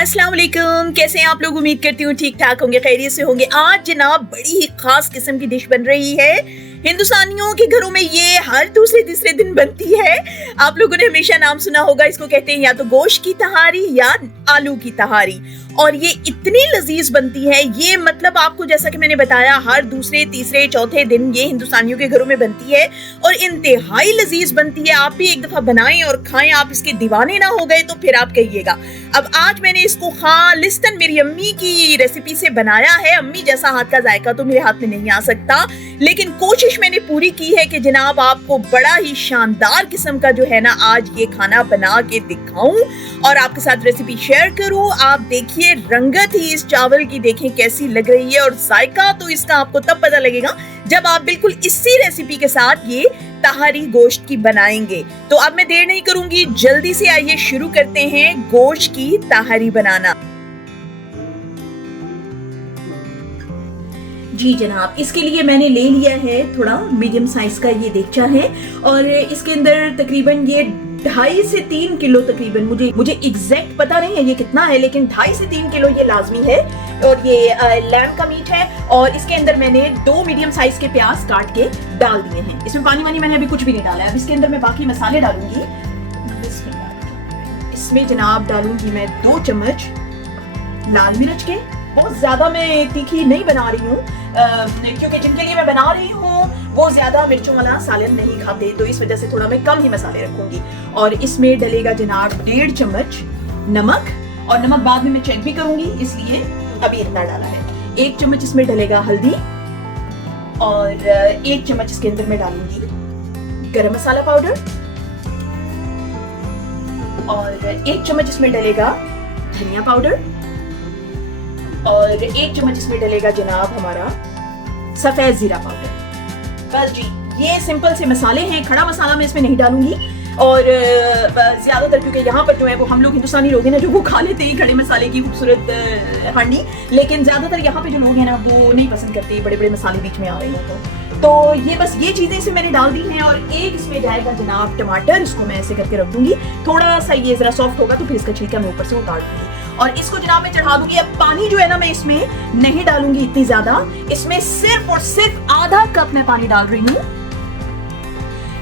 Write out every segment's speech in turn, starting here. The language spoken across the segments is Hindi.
अस्सलाम वालेकुम, कैसे हैं आप लोग। उम्मीद करती हूँ ठीक ठाक होंगे, खैरियत से होंगे। आज जनाब बड़ी ही खास किस्म की डिश बन रही है। हिंदुस्तानियों के घरों में ये हर दूसरे तीसरे दिन बनती है। आप लोगों ने हमेशा नाम सुना होगा, इसको कहते हैं या तो गोश्त की तहारी या आलू की तहारी। और ये इतनी लजीज बनती है, ये मतलब आपको जैसा कि मैंने बताया हर दूसरे तीसरे चौथे दिन ये हिंदुस्तानियों के घरों में बनती है और इंतहाई लजीज बनती है। आप भी एक दफा बनाएं और खाएं, आप इसके दीवाने ना हो गए तो फिर आप कहिएगा। अब आज मैंने इसको खालिस्तान मेरी अम्मी की रेसिपी से बनाया है। अम्मी जैसा हाथ का जायका तो मेरे हाथ में नहीं आ सकता, लेकिन कोशिश मैंने पूरी की है कि जनाब आपको बड़ा ही शानदार किस्म का जो है ना आज ये खाना बना के दिखाऊं और आपके साथ रेसिपी शेयर करूं। आप देखिए रंगत ही इस चावल की देखें कैसी लग रही है और जायका तो इसका आपको तब पता लगेगा जब आप बिल्कुल इसी रेसिपी के साथ ये तहारी गोश्त की बनाएंगे। तो अब मैं देर नहीं करूंगी, जल्दी से आइए शुरू करते हैं गोश्त की तहारी बनाना। जी जनाब, इसके लिए मैंने ले लिया है थोड़ा मीडियम साइज का ये देगचा है और इसके अंदर तकरीबन ये 2.5 से 3 किलो तकरीबन, मुझे एग्जैक्ट पता नहीं है ये कितना है, लेकिन 2.5 से 3 किलो ये लाजमी है। और ये लैम्ब का मीट है और इसके अंदर मैंने 2 मीडियम साइज के प्याज काट के डाल दिए हैं। इसमें पानी वानी मैंने अभी कुछ भी नहीं डाला है। अब इसके अंदर मैं बाकी मसाले डालूंगी। इसमें जनाब डालूंगी मैं 2 चम्मच लाल मिर्च के। बहुत ज्यादा मैं तीखी नहीं बना रही हूँ क्योंकि जिनके लिए मैं बना रही हूँ वो ज्यादा मिर्चों वाला सालन नहीं खाते, तो इस वजह से थोड़ा मैं कम ही मसाले रखूंगी। और इसमें डलेगा जनाब 1.5 चम्मच नमक, और नमक बाद में मैं चेक भी करूंगी इसलिए अभी इतना डाला है। 1 चम्मच इसमें डलेगा हल्दी और 1 चम्मच इसके अंदर मैं डालूंगी गरम मसाला पाउडर और 1 चम्मच इसमें डलेगा धनिया पाउडर और 1 चम्मच इसमें डलेगा जनाब हमारा सफेद जीरा पाउडर। बस जी, ये सिंपल से मसाले हैं। खड़ा मसाला मैं इसमें नहीं डालूंगी और ज्यादातर क्योंकि यहाँ पर जो है वो हम लोग हिंदुस्तानी लोग हैं ना जो वो खा लेते हैं खड़े मसाले की खूबसूरत हांडी, लेकिन ज्यादातर यहाँ पे जो लोग हैं ना वो नहीं पसंद करते बड़े बड़े मसाले बीच में आ रहे हो। तो ये बस ये चीजें इसमें मैंने डाल दी हैं और एक इसमें जाएगा जनाब टमाटर। इसको मैं ऐसे करके रख दूंगी, थोड़ा सा ये जरा सॉफ्ट होगा तो फिर इसका छिलका मैं ऊपर से उतार दूंगी और इसको जनाब मैं चढ़ा दूंगी। अब पानी जो है ना मैं इसमें नहीं डालूंगी इतनी ज्यादा, इसमें सिर्फ और सिर्फ आधा कप मैं पानी डाल रही हूँ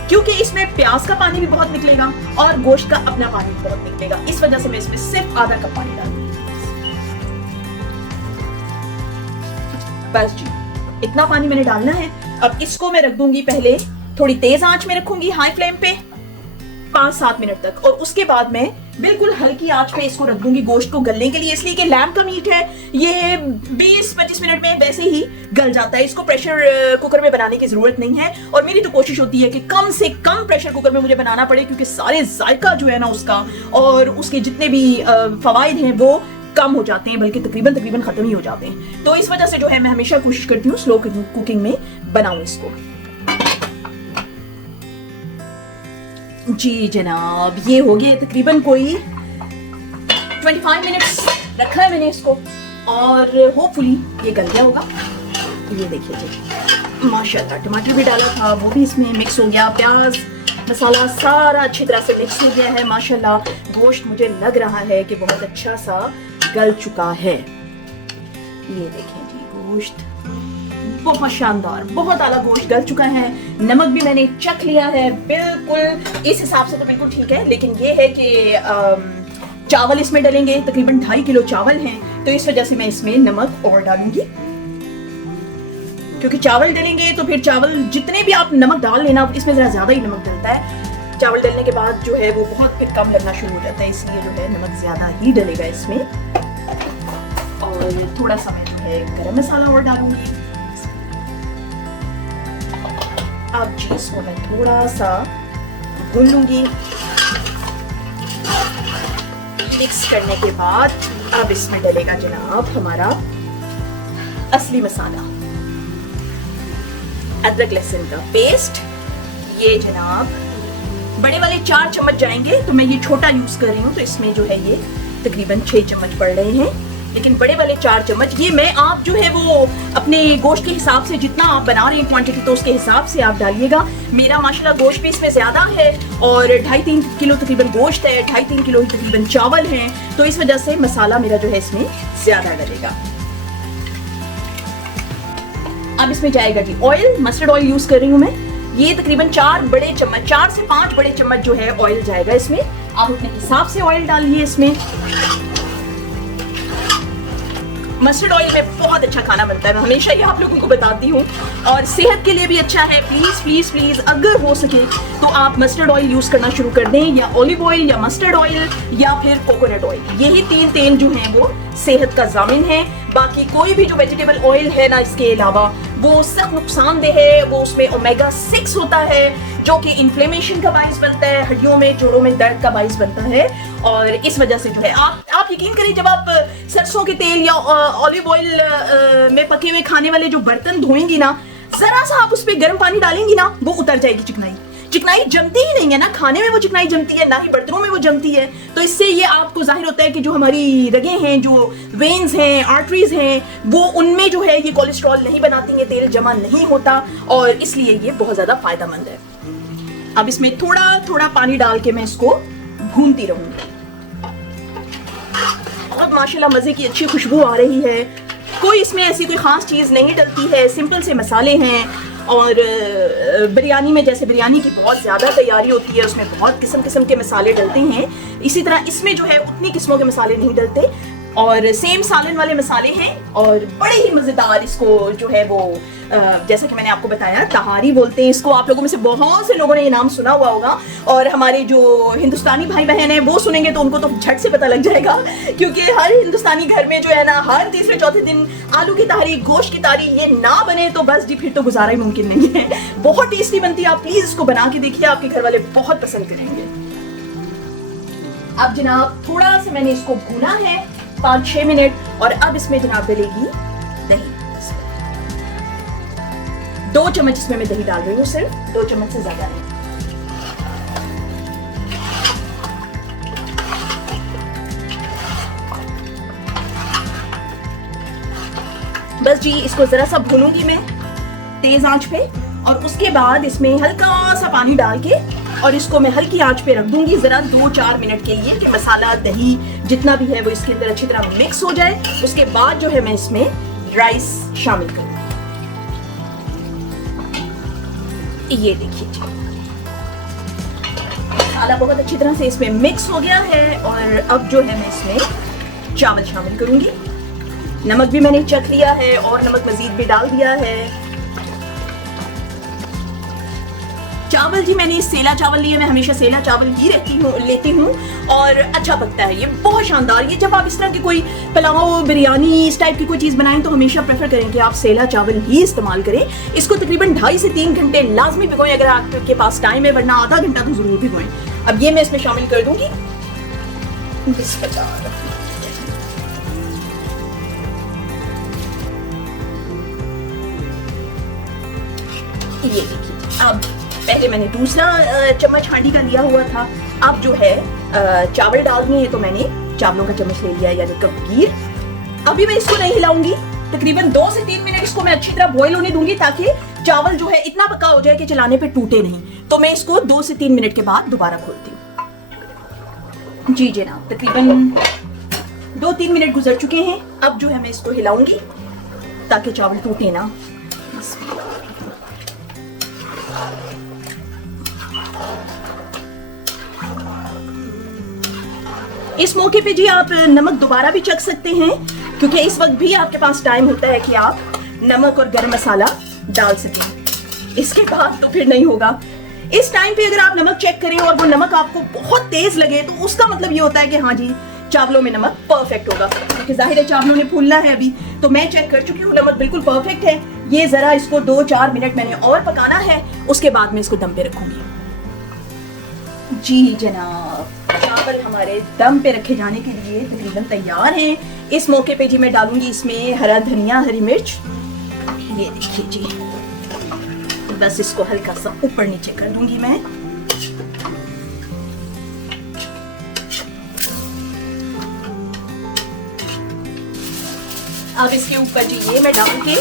क्योंकि इसमें प्याज का पानी भी बहुत निकलेगा और गोश्त का अपना पानी भी बहुत निकलेगा। इस वजह से मैं इसमें सिर्फ आधा कप पानी डालूंगी। बस जी, इतना पानी मैंने डालना है। अब इसको मैं रख दूंगी, पहले थोड़ी तेज आंच में रखूंगी हाई फ्लेम पे 5-7 मिनट तक और उसके बाद मैं बिल्कुल हल्की आंच पे इसको रख दूंगी गोश्त को गलने के लिए, इसलिए कि लैम्ब का मीट है, ये 20-25 मिनट में वैसे ही गल जाता है। इसको प्रेशर कुकर में बनाने की जरूरत नहीं है और मेरी तो कोशिश होती है कि कम से कम प्रेशर कुकर में मुझे बनाना पड़े क्योंकि सारे जायका जो है ना उसका और उसके जितने भी फवाइद हैं वो कम हो जाते हैं, बल्कि तकरीबन खत्म ही हो जाते हैं। तो इस वजह से जो है मैं हमेशा कोशिश करती हूँ स्लो कुकिंग में बनाऊं इसको। जी जनाब, ये हो गया तकरीबन कोई 25 मिनट्स रखा है मैंने इसको और होपफुली ये गल गया होगा। ये देखिए जी, माशाल्लाह टमाटर भी डाला था वो भी इसमें मिक्स हो गया, प्याज मसाला सारा अच्छी तरह से मिक्स हो गया है। माशाल्लाह गोश्त मुझे लग रहा है कि बहुत अच्छा सा गल चुका है। ये देखें जी, गोश्त बहुत शानदार, बहुत आला गोश्त गल चुका है। नमक भी मैंने चख लिया है, बिल्कुल इस हिसाब से तो बिल्कुल ठीक है, लेकिन ये है कि चावल इसमें डलेंगे, तकरीबन 2.5 किलो चावल हैं, तो इस वजह से मैं इसमें नमक और डालूंगी क्योंकि चावल डलेंगे तो फिर चावल जितने भी आप नमक डाल लेना, इसमें जरा ज्यादा ही नमक डलता है। चावल डलने के बाद जो है वो बहुत फिर कम लगना शुरू हो जाता है, इसलिए जो है नमक ज्यादा ही डलेगा इसमें। और थोड़ा सा मैं जो है गरम मसाला और डालूंगी। अब जी इसको मैं थोड़ा सा भून लूंगी। मिक्स करने के बाद अब इसमें डलेगा जनाब हमारा असली मसाला, अदरक लहसुन का पेस्ट। ये जनाब बड़े वाले 4 चम्मच जाएंगे, तो मैं ये छोटा यूज कर रही हूँ तो इसमें जो है ये तकरीबन 6 चम्मच पड़ रहे हैं। लेकिन बड़े वाले 4 चम्मच, ये मैं आप जो है वो अपने गोश्त के हिसाब से जितना आप बना रहे हैं क्वांटिटी, तो उसके हिसाब से आप डालिएगा। मेरा माशाल्लाह गोश्त भी इसमें ज़्यादा है और 2.5-3 किलो तकरीबन गोश्त है, 2.5-3 किलो तकरीबन चावल हैं, तो इस वजह से मसाला मेरा जो है इसमें ज़्यादा डलेगा। अब इसमें जाएगा जी ऑयल, मस्टर्ड ऑयल यूज़ कर रही हूँ मैं। ये तकरीबन 4 बड़े चम्मच, 4 से 5 बड़े चम्मच जो है ऑयल जाएगा इसमें। आप अपने हिसाब से ऑयल डालिए इसमें। मस्टर्ड ऑयल में बहुत अच्छा खाना बनता है, मैं हमेशा ये आप लोगों को बताती हूँ, और सेहत के लिए भी अच्छा है। प्लीज़ प्लीज़ प्लीज़ अगर हो सके तो आप मस्टर्ड ऑयल यूज़ करना शुरू कर दें, या ऑलिव ऑयल या मस्टर्ड ऑयल या फिर कोकोनट ऑयल। यही 3 तेल जो हैं वो सेहत का ज़ामिन है। बाकी कोई भी जो वेजिटेबल ऑयल है ना, इसके अलावा वो सख्त नुकसानदेह है। वो उसमें ओमेगा 6 होता है जो कि इन्फ्लेमेशन का बाइस बनता है, हड्डियों में जोड़ों में दर्द का बाइस बनता है, और इस वजह से जो है आप यकीन करिए, जब आप सरसों के तेल या ऑलिव ऑयल में पके हुए खाने वाले जो बर्तन धोएंगी ना, जरा सा आप उस पर गर्म पानी डालेंगी ना, वो उतर जाएगी चिकनाई। चिकनाई जमती ही नहीं है ना, खाने में वो चिकनाई जमती है, ना ही बर्तनों में वो जमती है। तो इससे ये आपको जाहिर होता है कि जो हमारी रगें हैं, जो वेन्स हैं, आर्टरीज हैं, वो उनमें जो है ये कोलेस्ट्रॉल नहीं बनाती है, तेल जमा नहीं होता, और इसलिए ये बहुत ज़्यादा फायदेमंद है। अब इसमें थोड़ा थोड़ा पानी डाल के मैं इसको भूनती रहूंगी। बहुत माशाल्लाह मज़े की अच्छी खुशबू आ रही है। कोई इसमें ऐसी कोई ख़ास चीज़ नहीं डलती है, सिंपल से मसाले हैं। और बिरयानी में जैसे बिरयानी की बहुत ज़्यादा तैयारी होती है, उसमें बहुत किस्म किस्म के मसाले डलते हैं, इसी तरह इसमें जो है उतनी किस्मों के मसाले नहीं डलते, और सेम सालन वाले मसाले हैं, और बड़े ही मज़ेदार। इसको जो है वो जैसा कि मैंने आपको बताया, तहारी बोलते हैं इसको। आप लोगों में से बहुत से लोगों ने ये नाम सुना हुआ होगा, और हमारे जो हिंदुस्तानी भाई बहन हैं वो सुनेंगे तो उनको तो झट से पता लग जाएगा, क्योंकि हर हिंदुस्तानी घर में जो है ना, हर तीसरे चौथे दिन आलू की तहारी, गोश्त की तहारी ये ना बने तो बस जी फिर तो गुजारा ही मुमकिन नहीं है। बहुत टेस्टी बनती है, आप प्लीज़ इसको बना के देखिए, आपके घर वाले बहुत पसंद करेंगे। अब जनाब थोड़ा सा मैंने इसको भूना है 5-6 मिनट, और अब इसमें जनाब डलेगी दही। 2 चम्मच इसमें मैं दही डाल रही हूँ, सिर्फ 2 चम्मच से ज्यादा नहीं। बस जी इसको जरा सा भूनूंगी मैं तेज आंच पे, और उसके बाद इसमें हल्का सा पानी डाल के और इसको मैं हल्की आंच पे रख दूंगी जरा 2-4 मिनट के लिए, कि मसाला दही जितना भी है वो इसके अंदर अच्छी तरह मिक्स हो जाए। उसके बाद जो है मैं इसमें राइस शामिल करूंगी। ये देखिए जी, मसाला बहुत अच्छी तरह से इसमें मिक्स हो गया है, और अब जो है मैं इसमें चावल शामिल करूंगी। नमक भी मैंने चख लिया है और नमक मजीद भी डाल दिया है। चावल जी मैंने सेला चावल लिए, मैं हमेशा सेला चावल ही लेती हूँ, और अच्छा पकता है ये, बहुत शानदार। ये जब आप इस तरह की कोई पुलाव, बिरयानी, इस टाइप की कोई चीज़ बनाएं तो हमेशा प्रेफर करें कि आप सेला चावल ही इस्तेमाल करें। इसको तकरीबन 2.5 से 3 घंटे लाजमी भिगोएं अगर आपके पास टाइम है, वरना आधा घंटा तो जरूर भिगोएं। अब ये मैं इसमें शामिल कर दूंगी। ये देखिए, अब पहले मैंने दूसरा चम्मच हांडी का लिया हुआ था, अब जो है चावल डालनी है तो मैंने चावलों का चम्मच ले लिया, यानी कपगीर। अभी मैं इसको नहीं हिलाऊंगी, तकरीबन 2 से 3 मिनट इसको मैं अच्छी तरह बॉईल होने दूंगी, ताकि चावल जो है इतना पक्का हो जाए कि चलाने पे टूटे नहीं। तो मैं इसको 2 से 3 मिनट के बाद दोबारा खोलती हूँ। जी जनाब, तकरीबन 2-3 मिनट गुजर चुके हैं। अब जो है मैं इसको हिलाऊंगी ताकि चावल टूटे ना। इस मौके पे जी आप नमक दोबारा भी चख सकते हैं, क्योंकि इस वक्त भी आपके पास टाइम होता है कि आप नमक और गरम मसाला डाल सकें। इसके बाद तो फिर नहीं होगा। इस टाइम पे अगर आप नमक चेक करें और वो नमक आपको बहुत तेज लगे तो उसका मतलब ये होता है कि हाँ जी चावलों में नमक परफेक्ट होगा, क्योंकि जाहिर है चावलों ने फूलना है अभी। तो मैं चेक कर चुकी हूँ, नमक बिल्कुल परफेक्ट है। ये जरा इसको 2-4 मिनट मैंने और पकाना है, उसके बाद मैं इसको दम पे रखूंगी। जी जनाब, चावल हमारे दम पे रखे जाने के लिए तकरीबन तैयार हैं। इस मौके पे जी मैं डालूंगी इसमें हरा धनिया, हरी मिर्च। ये देखिए जी, बस इसको हल्का सा ऊपर नीचे कर दूंगी मैं। अब इसके ऊपर जी ये मैं डाल के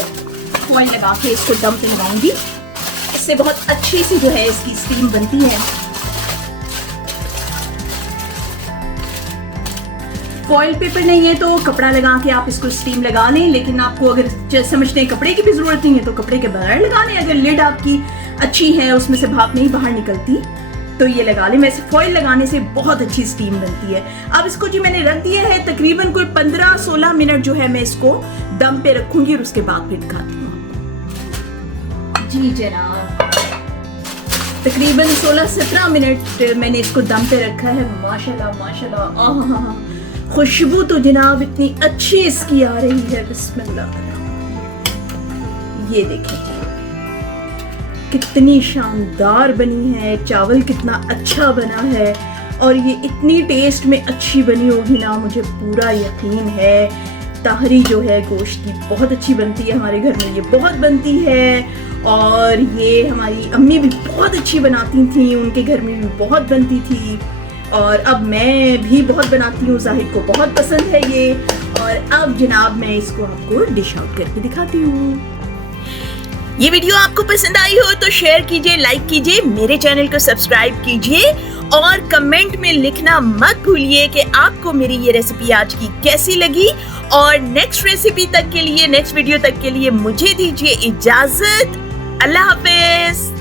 फॉइल लगा के इसको दम पे लगाऊंगी। इससे बहुत अच्छी सी जो है इसकी स्टीम बनती है। फॉइल पेपर नहीं है तो कपड़ा लगा के आप इसको स्टीम लगा लें, लेकिन आपको अगर समझते हैं कपड़े की भी जरूरत नहीं है तो कपड़े के बगैर लगा लें। अगर लिड आपकी अच्छी है, उसमें से भाप नहीं बाहर निकलती, तो ये लगा लें। वैसे फॉइल लगाने से बहुत अच्छी स्टीम बनती है। अब इसको जी मैंने रख दिया है तकरीबन कोई 15-16 मिनट जो है मैं इसको दम पे रखूंगी और उसके बाद फिर दिखाती हूँ। जी जनाब, तकरीबन 16-17 मिनट मैंने इसको दम पे रखा है। माशाल्लाह माशाल्लाह, आहा, खुशबू तो जनाब इतनी अच्छी इसकी आ रही है, बिस्मिल्लाह। ये देखें कितनी शानदार बनी है, चावल कितना अच्छा बना है और ये इतनी टेस्ट में अच्छी बनी होगी ना, मुझे पूरा यकीन है। ताहरी जो है गोश्त की बहुत अच्छी बनती है, हमारे घर में ये बहुत बनती है और ये हमारी अम्मी भी बहुत अच्छी बनाती थी, उनके घर में भी बहुत बनती थी और अब मैं भी बहुत बनाती हूँ। जाहिद को बहुत पसंद है ये। और अब जनाब मैं इसको आपको डिश आउट करके दिखाती हूँ। ये वीडियो आपको पसंद आई हो तो शेयर कीजिए, लाइक कीजिए, मेरे चैनल को सब्सक्राइब कीजिए और कमेंट में लिखना मत भूलिए कि आपको मेरी ये रेसिपी आज की कैसी लगी। और नेक्स्ट रेसिपी तक के लिए, नेक्स्ट वीडियो तक के लिए मुझे दीजिए इजाजत। अल्लाह हाफिज।